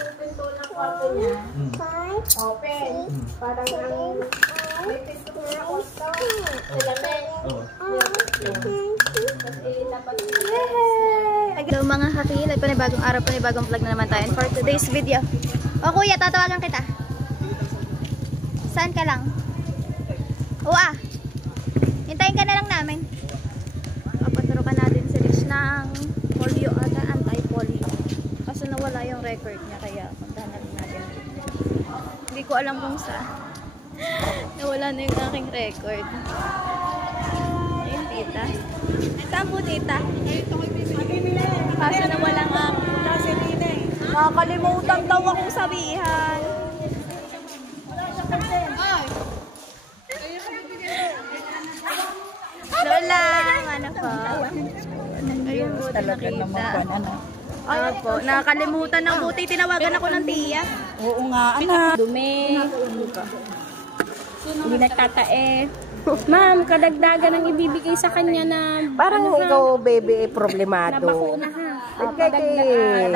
Pinto ng kwarto niya. Open. Parang ang may pinto na kwarto. Salamin. Hello mga kakilay, panibagong araw, panibagong vlog na naman tayo for today's video. O kuya, tatawagan kita. Saan ka lang? Hintayin ka na lang namin. Paturukan natin si Rich ng polio ata, anti-polio. Kaso nawala yung record niya, kaya puntahan natin natin. Hindi ko alam kung saan. Nawala na yung aking record. Ayun, tita. Saan po, tita? Kaso nawala nga ako. Nakakalimutan daw akong sabihan. Lola, ano po? Ayun po, nakita. Ano po, nakakalimutan ng buti. Tinawagan ako ng tiya. Oo nga, anak. Dumi. Hindi nagtatae. Ma'am, kadagdagan ang ibibigay sa kanya na... Parang ikaw, baby, problemado. Na bakuna ha.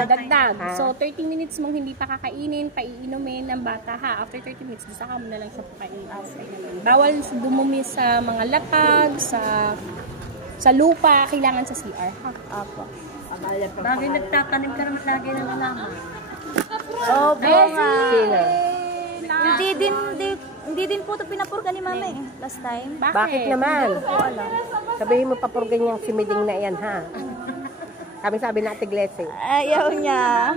Dagdag. So, 30 minutes mong hindi pa kakainin, paiinumin ng bata ha. After 30 minutes, saka mo na lang siya pakainin. Bawal dumumi sa mga latag, sa lupa, kailangan sa CR ha. Apo. Bakit nagtatanim ka naman lagi ng alaman? Opo nga. Hindi din po ito pinapurga ni mama eh. Last time. Bakit naman? Sabihin mo papurgan niyang simiding na yan, ha? Kami sabi natin, Glessy. Ayaw niya.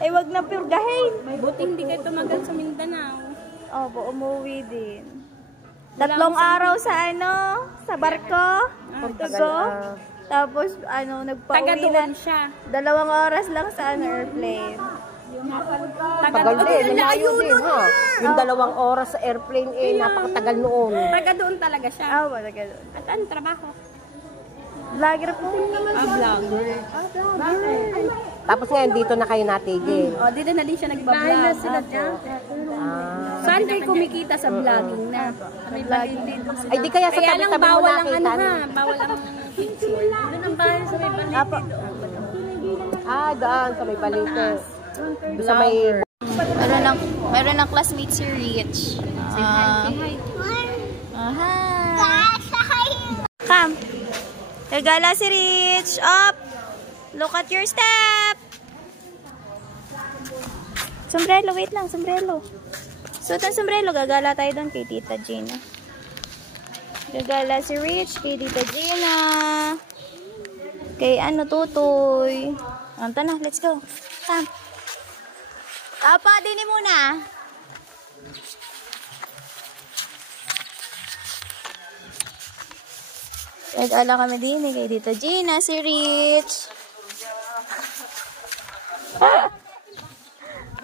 Ay, wag na purgahin. Buti hindi kayo tumagal sa Mindanao. Opo, umuwi din. 3 araw sa sa barko. Tugo. Tapos, nagpauwi na. Siya. 2 oras lang sa airplane. Tagal din, malayo din, ha? Yung 2 oras sa airplane, napakatagal noon. Taga doon talaga siya. Taga doon. At anong trabaho? Vlogger po. Vlogger. Tapos ngayon, dito na kayo natigil. Dito na din siya nagbablog. Saan kayo kumikita sa vlogging na? Vlogging din. Ay, di kaya sa tabi-tabi mo nakita. Bawal ang picture. Doon ang bahay sa may balite. Daan sa may balite. Doon sa may... Meron ng classmate si Rich. Hi. Come. Gagala si Rich. Up. Look at your step. Sombrero, wait lang. Sombrero. Suot ang sombrero. Gagala tayo doon kay Tita Gina. Gagala si Rich kay Tita Gina. Kay Tutoy. Anta na, let's go. Come. Apa, dini muna. Nag-ala kami din kay Tita Gina, si Rich.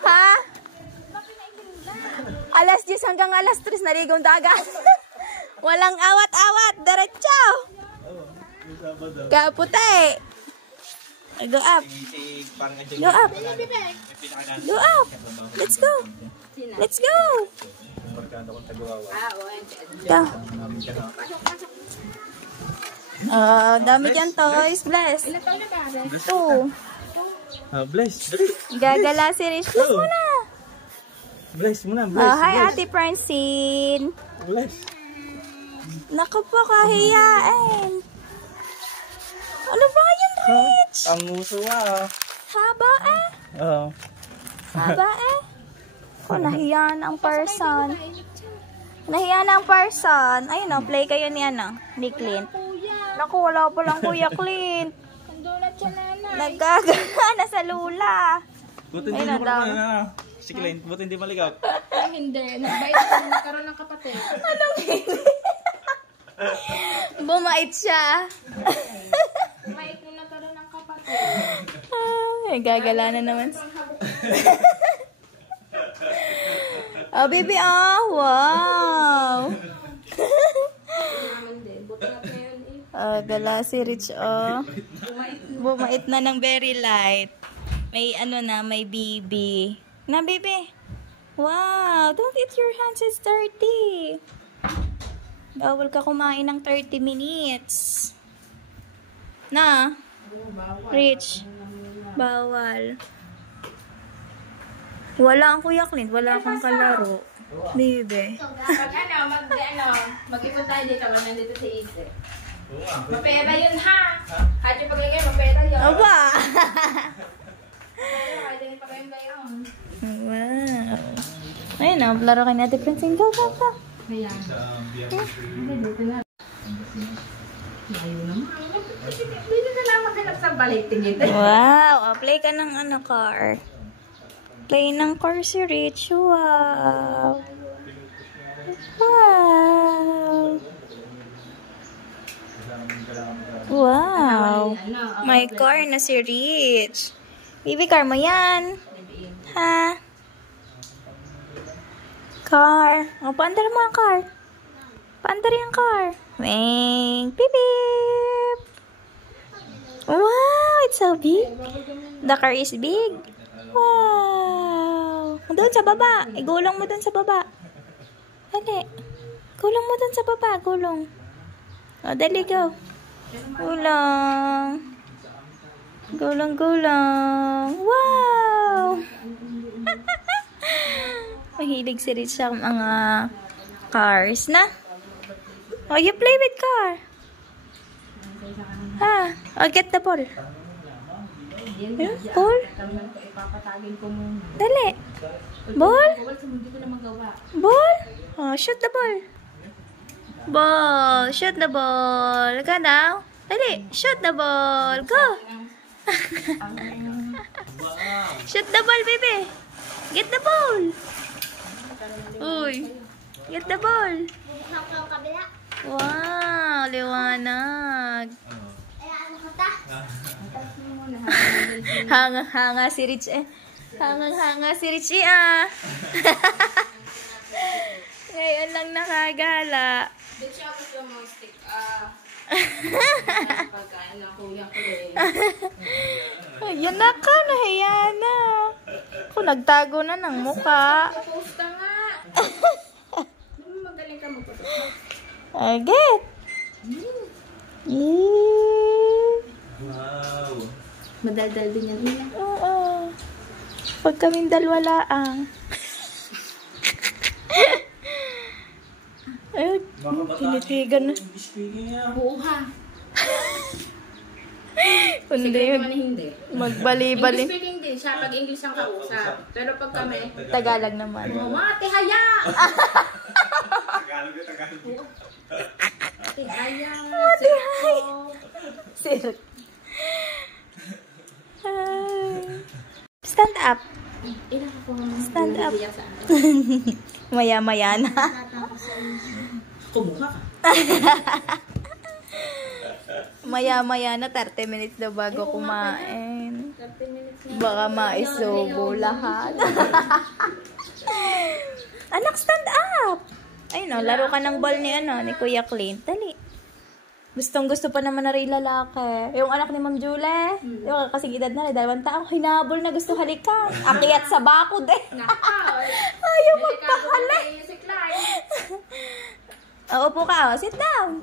Ha? Alas 10 hanggang alas 3 naligong dagat. Walang awat-awat, diretso. Kaputay. Go up. Go up. Go up. Let's go. Let's go. Go. Dami dyan toys. Bless. 2. Bless. Gagala si Rich. Bless muna. Bless muna. Bless. Hi, Ate Francine. Bless. Naku po, kahiyain. Ano ba yan, Rich? Ang uso Haba eh. Oo. Haba eh. Nahiya na ang person. Nahiya na ang person. Ayun play kayo ni Clint. Naku, wala pa lang Kuya Clint. Nagkagana sa lula. Buti hindi mo na. Si Clint, buti hindi maligap. Hindi. Nagbait ako nagkaroon ng kapatid. Anong hindi? Bumait siya. Bumait mo nagkaroon ng kapatid. Gagala na naman. Baby, wow. Gala si Rich, Bumait na ng very light. May may BB. Na, baby. Wow, don't eat your hands, it's dirty. Bawal ka kumain ng 30 minutes. Na? Rich. Bawal. Wala ang Kuya Clint, wala akong kalaro. Bibe. Mag-ipon tayo dito, nandito si Ise. Mapera yun ha! Kahit yung paglagay, mapera yun. Aba! Kahit yung paglagay yun. Wow. Ayun na, laro kay Ate Francine. Go, go, go. Ayan. Dito na. Ayaw naman. Dito na lang maghanap sa balik. Tingin. Wow, play ka ng car. Play ng car si Rich. Wow. Wow. Wow. My car na si Rich. Baby car mo yan. Ha? Car. O, paandar mo ang car. Paandar yung car. Wing. Beep, beep. Wow, it's so big. The car is big. Wow. Doon sa baba. Igulong mo doon sa baba. Dali. Gulong mo doon sa baba. Gulong. O, dali, go. Gulong. Gulong, gulong. Wow. Mahilig si Rich sa mga cars na. Oh, you play with car. Ah, oh, get the ball. Ball? Dali. Ball? Ball? Oh, shoot the ball. Ball. Shoot the ball. Go now. Dali. Shoot the ball. Go. Shoot the ball, baby. Get the ball. Uy. Get the ball. Wow, liwanag. Hanga si Rich eh. Hanga si Rich ah. Ngayon lang nakagala. Dito siya gusto mo stick pagkain ng kuya ko eh. Yan na ka, nahiya na. Kung nagtago na ng muka. Pusta nga. Magaling ka magpusta. Get. Wow. Madaldal din yan. Oo. Pag kaming dalawa laang. Ay, tinitigan na. Oo ha. Hindi. Hindi. Magbali-bali. English speaking din siya pag English ang kausap. Pero pag kami, Tagalog naman. Mate haya! Tagalog. Ate haya! Sir. Stand up. Stand up. Maya-maya na. Kumukha ka. Maya-maya na, 30 minutes na bago kumain. Baka maisubo lahat. Anak, stand up! Ayun o, laro ka ng ball ni Kuya Clint. Dali. Gustong-gusto pa naman na rin lalaki. Yung anak ni Ma'am Julie, yung kasing edad na rin, 2 taong hinabol na gusto halikan. Akyat sa bakod eh. Ayaw magpahalik. Upo ka, sit down.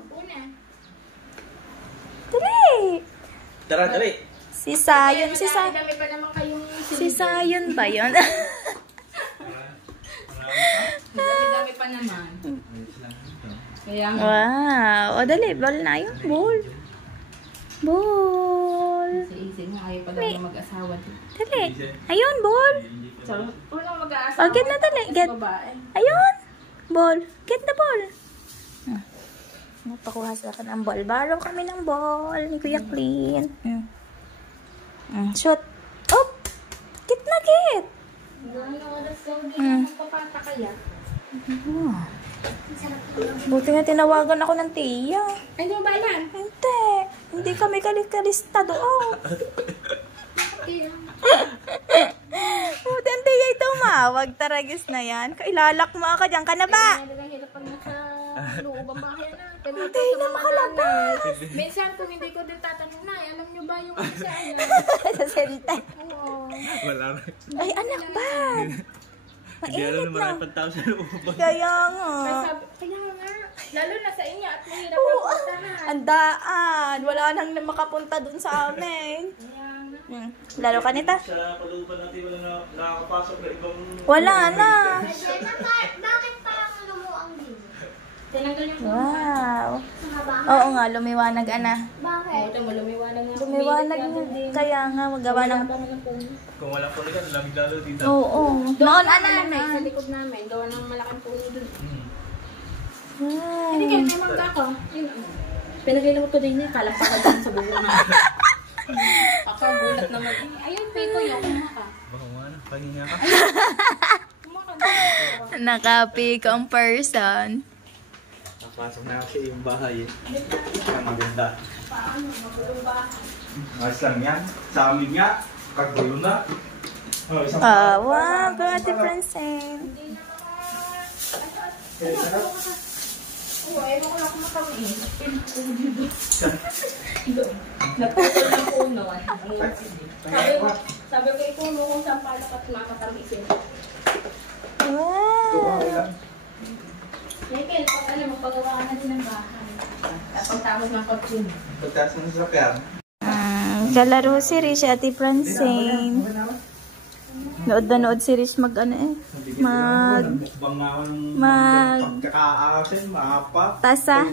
Dali. Tara, dali. Si Sayon, Dami pa naman kayong si Sayon ba yun? dami pa naman. Kaya nga. Wow. O, dali. Ball na yun. Ball. Ball. Easy nga. Ayaw pa lang mag-asawa din. Dali. Ayun, ball. So, unang mag-aasawa. O, get na dali. Get. Ayun. Ball. Get the ball. Napakuha sa akin ang ball. Baro kami ng ball ni Kuya Clint. Shoot. Oh! Get na, get. Papata kaya? Buti nga tinawagan ako ng tiya. Ay, di mo ba alam? Hindi. Hindi kami kalista doon. Buti ang tiya tumawag. Taragis na yan. Kailalak mo ka dyan. Ka na ba? Hirap pag nasa loob ang bahay na. Hindi na makalabas. Minsan kung hindi ko din tatanong na, alam nyo ba yung isa Sa sente. Wala rin. Ay, anak ba? Hindi alam Mainit na na. marami tao sa loob. Kaya nga. Kaya nga, lalo na sa inyo at mahirap ang puntahan. Andaan. Wala nang makapunta dun sa amin. Kaya nga. Laro ka nita? Sa paluban natin wala na nakakapasok na ibang... Wala na. Bakit parang lumuang din? Wow. Oo nga, lumiwanag ana. Bakit? Lumiwanag na. Kaya nga, magawa ng... Kung wala po rin, lamig lalo dito. Oo. Noon ana na. Sa likod namin, gawa ng malaking puno dun. Wow. Hindi kayo, may mangga ko. Pinagailan ko to din niya, kalap ka dun sa buong na. Gulat naman. Ayun, Pito, yung kumaka. Baka nga na, pahinga ka. Nakapick ang person. Napasok na ako sa iyong bahay eh. Ang maganda. Ayos lang yan. Sa amin nga, kagulo na. Oh, isang Wow, go Ate Francine. Naputol ng puno. Sabi ko, ikuno kung saan palak at makatamisin. Wow. Michael, pag ano, magpagawa ka na din ng bahay. Pagtapos ng pag-tune. pagtaas ng sakyan. Kalaro si Rish, Ate Francine. Nood na nood si Rish mag ano eh. Mukbang nga ako ng pagkakaasin, maapat. Tasa.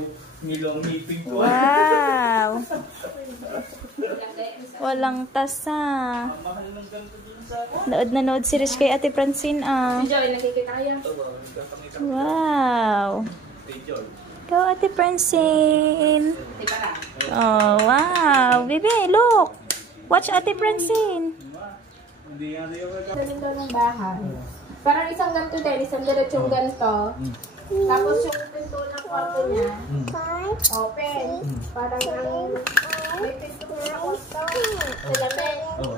Nilong ngipin ko. Wow. Walang tasa. Mahal ng ganito dun sa... Nood na nood si Rish kay Ate Francine ah. Si Joey, nakikita kayo. Wow. Hey, Joy. Go Ate Francine. Di ba ka? Oh, wow. Bibi, look. Watch Ate Francine. Hindi nga na yung... Galing daw ng bahay. Parang isang ganito din, isang diretsong ganito. Tapos yung pinto ng kwarto niya, open. Parang ang may pinto na kwarto. Salamin. Oo.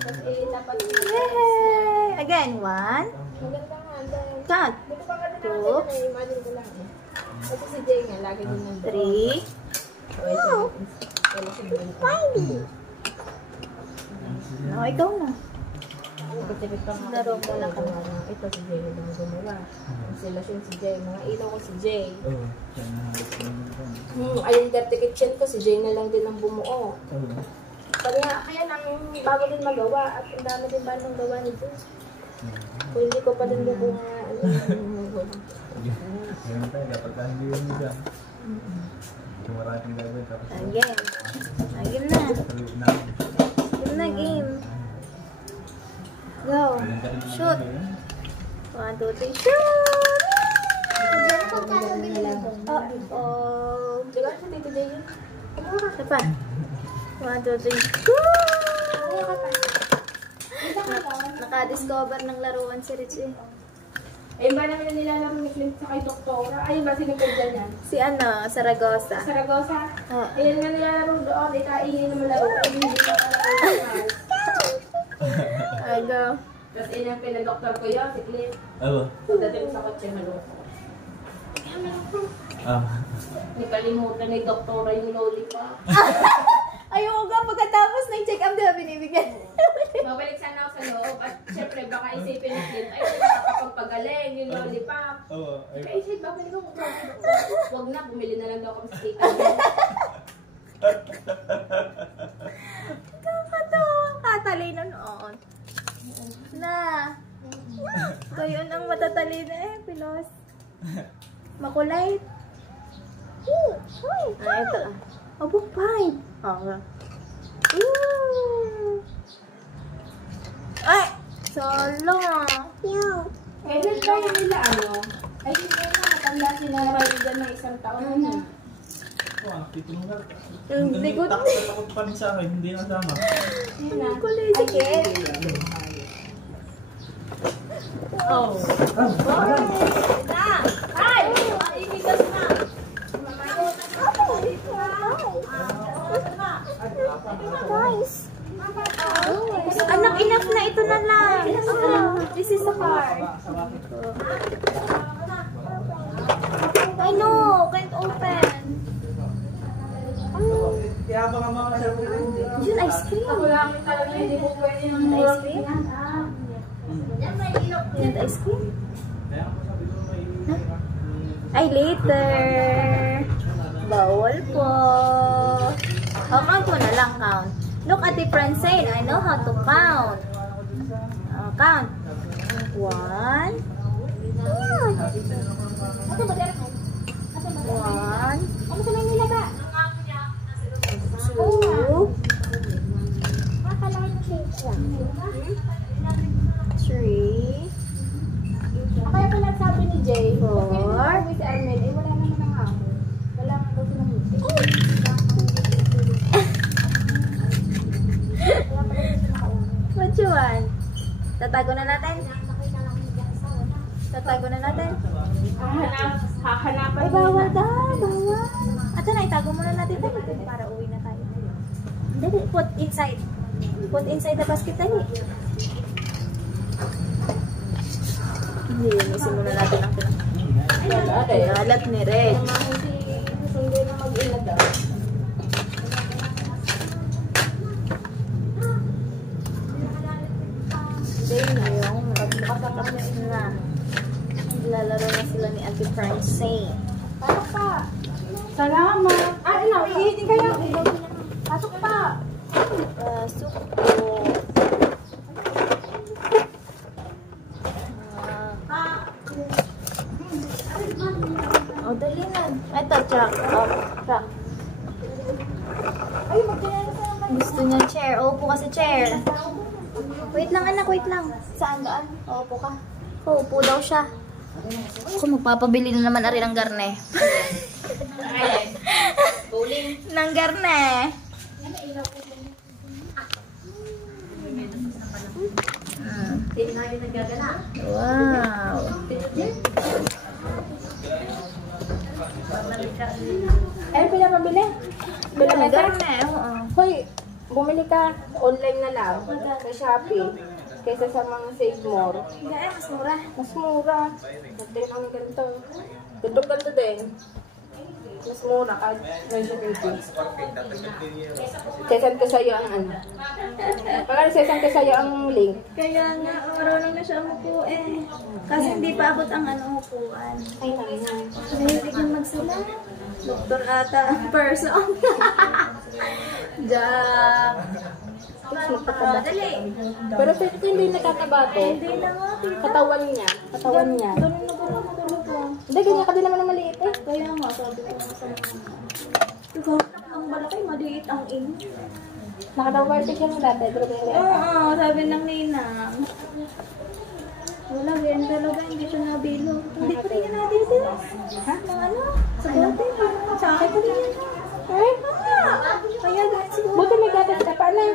Kasi dapat Yay! Again, 1. maganda nga. Count. Buto pa ka na naman dyan, imagine ko lang. Kasi si Jay nga, lagi din nandun. 3. No, ikaw na. Laro mo lang kami. Ito si Jay na gumawa. Sila si Jay. Mga ilaw ko si Jay. Oo. Ayun, dirty kitchen ko, si Jay na lang din ang bumuo. Kaya lang, bago din magawa at ang dami din ba nang gawa ni Jay. Kung hindi ko pa din yung Ngayon tayo, dapat tayo hindi yung nila. Kung maraming gagawin, tapos Again. Again na. saluhin namin. Again na, game. Go. Shoot. 1, 2, 3, shoot! Oh. Diba si Tito Jay yun? Isa pa. 1, 2, 3, shoot! Naka-discover ng laruan si Rich eh. Ayun ba namin nilalaro ni Clint sa kay Doktora? Ayun ba sinipagdyan yan? Si ano, Saragosa. Saragosa? Oo. Ayun nga nilalaro doon, ikainin naman laro. Ayun hindi ka pala. Ay, go. Tapos ayun ang pinadoktor ko yun, si Clint. Oo. Pagdating sa kotse, maloko. May kalimutan ni Doktora yung lollipop. Ayoko nga pagkatapos ng check-up na binibigyan. Mabalik sana ako sa loob at syempre baka isipin ni Clint, ay nakakapagpagaling yung lollipop. Oo. Kaya isip, babalik ako. Huwag na, bumili na lang daw kami sa tita. Kakatawa. Katalino noon. Na. Kayo ang matatalino eh, Pilos. Makulay. Ah, ito ah. Abo, 5. Oo. Ay! Solo. Kailan tayo nila ano? Ay, hindi na matanda sila maligan ng isang taon na. Wow, dito nga. Yung likod. Takot pa rin sa akin, hindi nasama. Yun na. Kulit. Again. Oh. Na! Ay! Ibigas na! Anak, enough na. Ito na lang. This is the car. I know. Can't open. Kaya baka mga cellphone Yun, ice cream. Ako lang talaga hindi ko pwede ng Ice cream? Yan, ice cream. Kaya ako sabi ko may Ay, later. Bawal po. O, count mo na lang, count. Look at the Francine. I know how to count. Count. 1. 1. 2. 3. Kaya pala sabi ni Jay, 4. sabi si Armel, eh wala naman ang hapon. Wala naman daw silang music. What you want? Tatago na natin? Tatago na natin? Hahanapan Ay, bawal daw. Bawal. Ito na, itago muna natin ito para uwi na tayo. Dali, put inside. Put inside the basket dali. Linisin muna natin ang pinalat ni Red. Sundo na mag-ina daw. Day na yung magkakapakapos na. Lalaro na sila ni Auntie Francine. Pasok pa. Salamat. Inaw, iitin kayo. Pasok pa. Pasok po. Oh, dali na. Ito, Chuck. Chuck. Gusto niya chair. Opo ka sa chair. Wait lang, anak. Wait lang. Saan daan? Opo ka. Opo daw siya. Ako magpapabili na naman ari ng garne. Ng garne. Wow. Eh, pinapabili. Ng garne. Oo. Hoy, bumili ka online na lang sa Shopee kaysa sa mga Save More. Hindi, mas mura. Mas mura. Nagtayo ng ganito. Ganito ganito din. Mas mura kahit 20 Sesan ko sa'yo ang ano. Pagka sesan ko sa'yo ang link. Kaya nga, marunong na siya umupo eh. Kasi hindi pa abot ang upuan. Ay, tanga. Mahilig yung magsala. Doktor ata ang person. Jack. Dali. Pero pwede hindi nakataba to. Hindi na nga. Katawan niya. Katawan niya. Ganun na ganun na ganun po. Hindi, ganyan ka din naman ng maliit eh. Kaya nga, sabi ko nga sa mga. Ikaw, ang malaki, maliit ang ino. Nakatawa siya mo dati. Pero ganyan. Oo, sabi ng ninang. Wala, ganyan talaga, hindi siya nabilo. Hindi ko rin yan nabilo. Ha? Nang ano? Sa bote. Sa akin ko rin yan. Eh? Kaya guys, Buti may gatas ka pa na.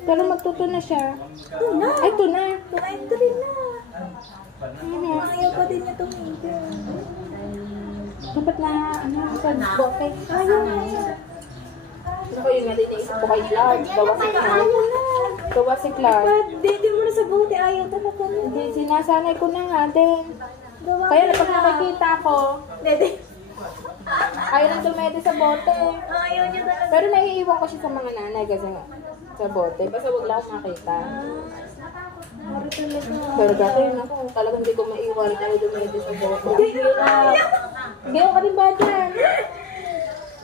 Pero magtuto na siya. tuna. Ay, ito na. Kumain ka rin na. Mhm. Ayaw pa din niya tumigil. Dapat na, ano, sa bote. Ayaw na siya. Ano ko yun nga din naisip ko kay Clark. Gawa si Clark. Gawa si Clark. Hindi mo na sa bote. Ayaw talaga na. Hindi, sinasanay ko na nga din. Gawa Kaya mo pag na. nakikita ko, Dede. ayaw nang dumede sa bote. Ayaw niya talaga. Pero naiiwan ko siya sa mga nanay kasi nga sa bote. Basta wag lang akong makita. Mara talaga. Pero dati yun ako, talagang hindi ko maiwan ayaw dumede sa bote. Hindi ko ka din ba dyan?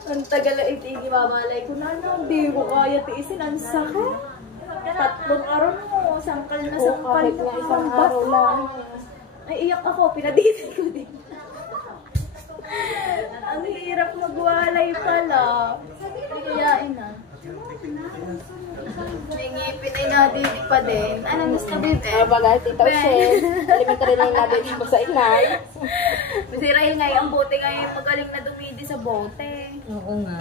Ang tagal na itigi, mamalay ko na hindi ko kaya tiisin. Ang sakit. 3 araw mo, sangkal na Oo, sangkal kahit na nga isang ang araw bata. lang. Ay, iyak ako, pinadisin ko din. Ang hirap magwalay pala. Iyayain na. May ngipin ay nadidi pa din. Anong gusto bibig? Ano ba guys, Tita Shell? Elementary na yung natin ko sa inay. Si Rahel nga ang bote ngayon magaling na dumidi sa bote. Oo nga.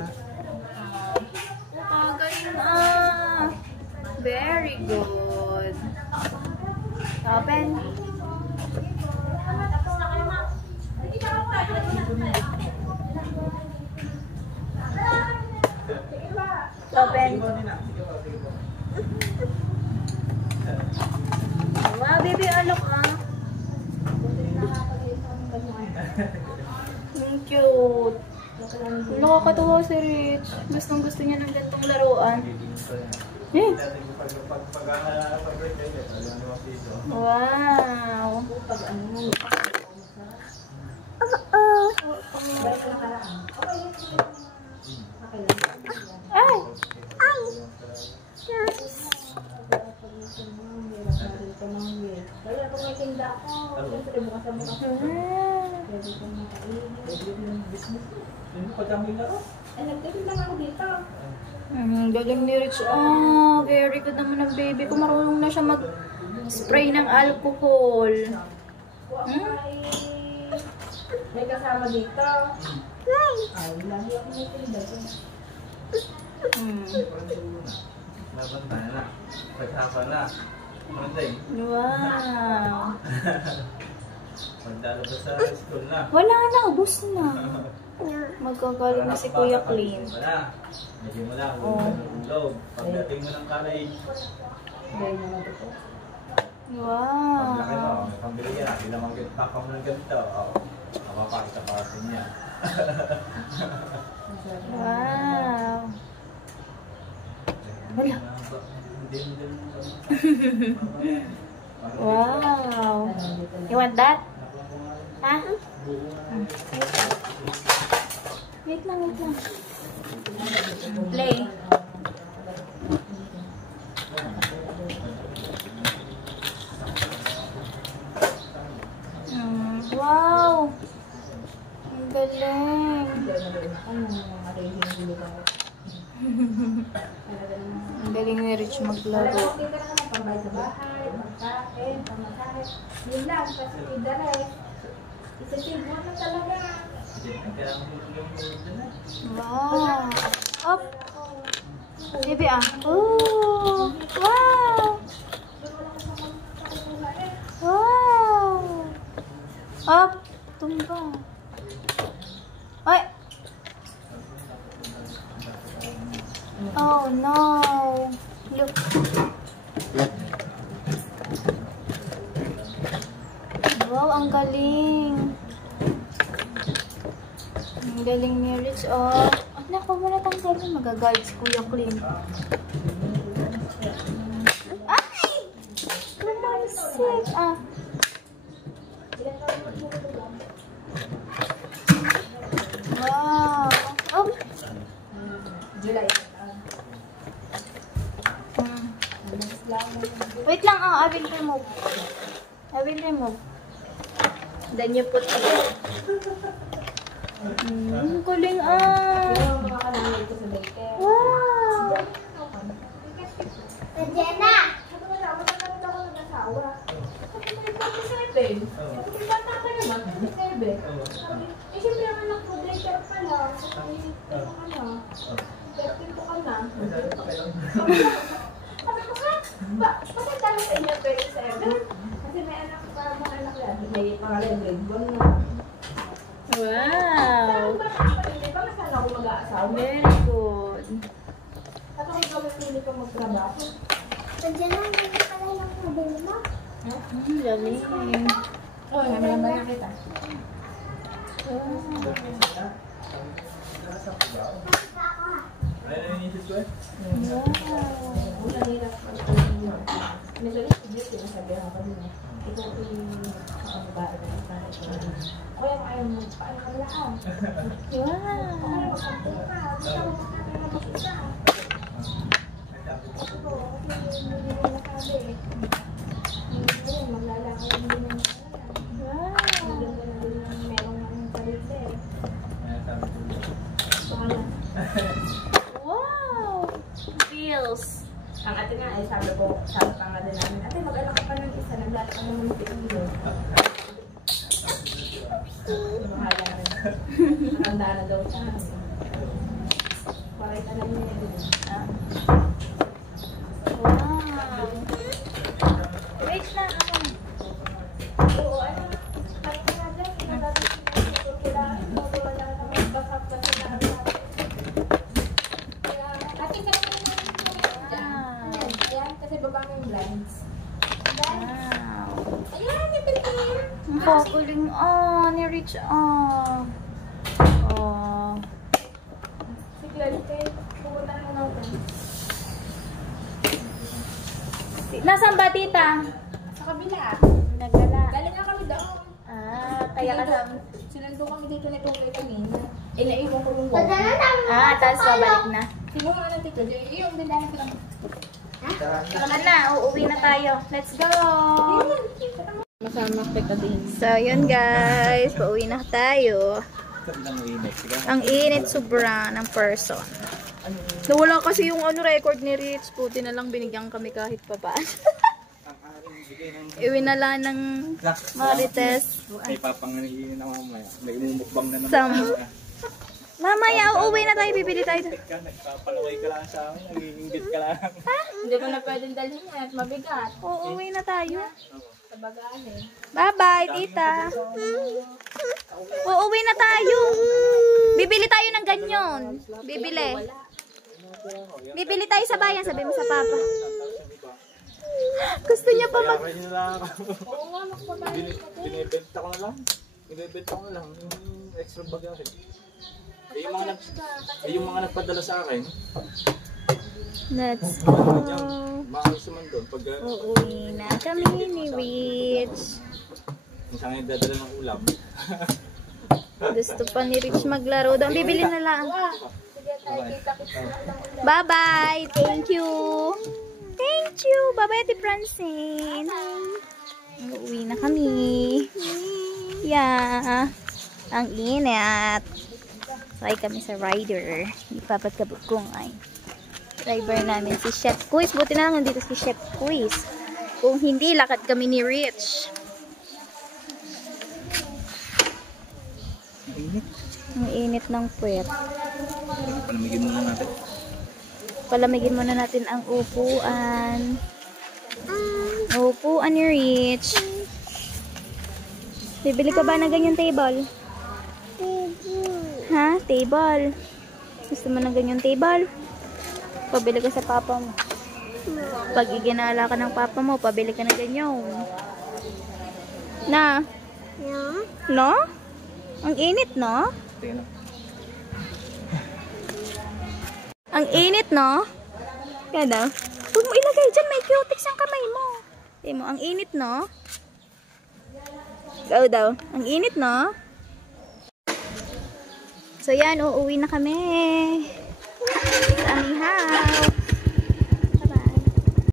Galing very good. Open. Open. Wow, baby, alok Ang cute. Nakakatawa si Rich. Gustong gusto niya ng gantong laruan. Wow. Ay! mag-wait. Kaya kung may tinda ako, siyempre bukas na bukas. Pwede kong makainin. Hindi pa kami laro. Nagtitin lang ako dito. Galing ni Rich. Very good naman ang baby ko. Marunong na siya mag-spray ng alcohol. May kasama dito. Ay, lagi ako may tinda ko. Nabanta na. Paghapa na. Monday. Wow. Magdalo ka sa school na. Wala na, ubos na. Magkagaling na si Kuya Clean. Wala. Medyo mo lang. Ulog. Pagdating mo ng college. Gaya naman ito. Wow. Paglaki mo, may pambili yan. Hindi naman papa mo ng ganito. Mapapakita pa sa niya. Wow. Wala. Wow. You want that? Ha? Wait lang, wait lang. Play. Wow. Ang galing. Ang galing ni Rich maglaro. Hindi ka naman pambay sa bahay, pagkain, pamasahe. Yun lang, kasi i-direct. Isasave mo na talaga. Wow. Up. Baby ah. Ooh. Wow. Wow. Up. Tumba. Ay. Oh no. Look. Wow, ang galing. Ang galing ni Rich. Oh. Naku, wala tanggalin. Magagalit si Kuya Clean. Ay! Kumalsik. Ah. Wow. Oh. July. Wait lang, I will remove. I will remove. Then you put it. Galing Makakalaman ito sa daycare. Wow. Jenna! Sabi ko na, matagal ako nag-asawa. Sabi ko, ito sa Eben. Sabi ko, bata ka naman, sa Eben. Sabi, siyempre ang anak ko, daycare pa lang. Sabi ko, ano, 13 ka na. Sabi ko, bakit tayo sa inyo 27? Kasi may anak pa, mga anak lang. May pangalan, grade 1 na. Wow. Hindi ba masana ako mag-aasawa? Very good. At kung ikaw mapili kang magtrabaho. Galing. Oo, naman ba nakita? Ay, nainisis ko eh. Ang hirap. Minsan yung video, sinasabihan ko din eh. Ikaw ang babae na ito. Kaya ayaw mo, paano ka lang? Wow. Kaya magkampung ka. Gusto mo magkakaroon na mag-isa. Ako po, kasi hindi mo nasabi eh. Hindi, maglalakay hindi mo nasabi. Wow. Maganda na din yung merong ng palite eh. Pangalan. Wow. Feels. Ang ate nga eh, sabi pa nga din namin, ate mag-alak ka pa ng isa, naglalak ka naman ng pinilo. Mahala na rin. Nakanda na daw siya. Paray ka lang niya. Wow. Wait lang. Oo, ano? Paray ka na dyan. Pinagagawin ko sila. Wala na magbakap pa sila. Ate ka naman dyan. Ayan, kasi baba mo yung blinds. Wow. Ayan, may pinil. Ang pakuling ni Rich Oh. Si Clarite, pumunta na natin. Nasaan ba, tita? Sa kabila. Nagala. Galing nga kami doon. Kaya kasama. Sinundo kami dito na itong kay kanina. Naiwan ko yung wallet. Tapos babalik na. Sino nga natin ko? Yung din dahil ko lang. Tara na, uuwi na tayo. Let's go! Masama kita din. So, yun guys. Pauwi na tayo. Ang init sobra ng person. Nawala kasi yung record ni Rich. Puti na lang binigyan kami kahit pa paano. Iwinala ng Marites. May papanganihin na mamaya. May umumukbang na naman. Mamaya, uuwi na tayo. Bibili tayo. Nagpapalaway ka lang sa amin. Nag-iingit ka lang. Hindi mo na pwedeng dalhin yan at mabigat. Uuwi na tayo. Sa bagahe. Bye-bye, tita. Uuwi na tayo. Bibili tayo ng ganyan. Bibili. Bibili tayo sa bayan. Sabi mo sa papa. Gusto niya pa mag... Kaya nyo lang ako. Binibenta ko na lang. Binibenta ko na lang. Yung extra bagahe. Yung mga nagpadala sa akin. Let's go. Maayos naman doon. Pag Uuwi na kami ni Rich. kung saan yung dadala ng ulam. Gusto pa ni Rich maglaro doon. Bibili na lang. Sige tayo, kita-kita na lang ulit. Bye-bye. Thank you. Thank you. Bye-bye, Ate Francine. Uuwi na kami. Yeah. Ang init. Sakay kami sa rider. Ipapagkabot kong ay driver namin si Chef Quiz. Buti na lang nandito si Chef Quiz. Kung hindi, lakad kami ni Rich. Ang init ng puwet. Palamigin muna natin. Palamigin muna natin ang upuan. Upuan ni Rich. Bibili ka ba na ganyan table? Ha? Table. Gusto mo na ganyan table? Pabili ka sa papa mo. Pag iginala ka ng papa mo, pabili ka na ganyan. Na? No? Ang init, no? Ang init, no? Kaya daw. Huwag mo ilagay dyan. May cutex ang kamay mo. Tingnan mo, ang init, no? Ikaw daw. Ang init, no? So, yan. Uuwi na kami. Sa aming house.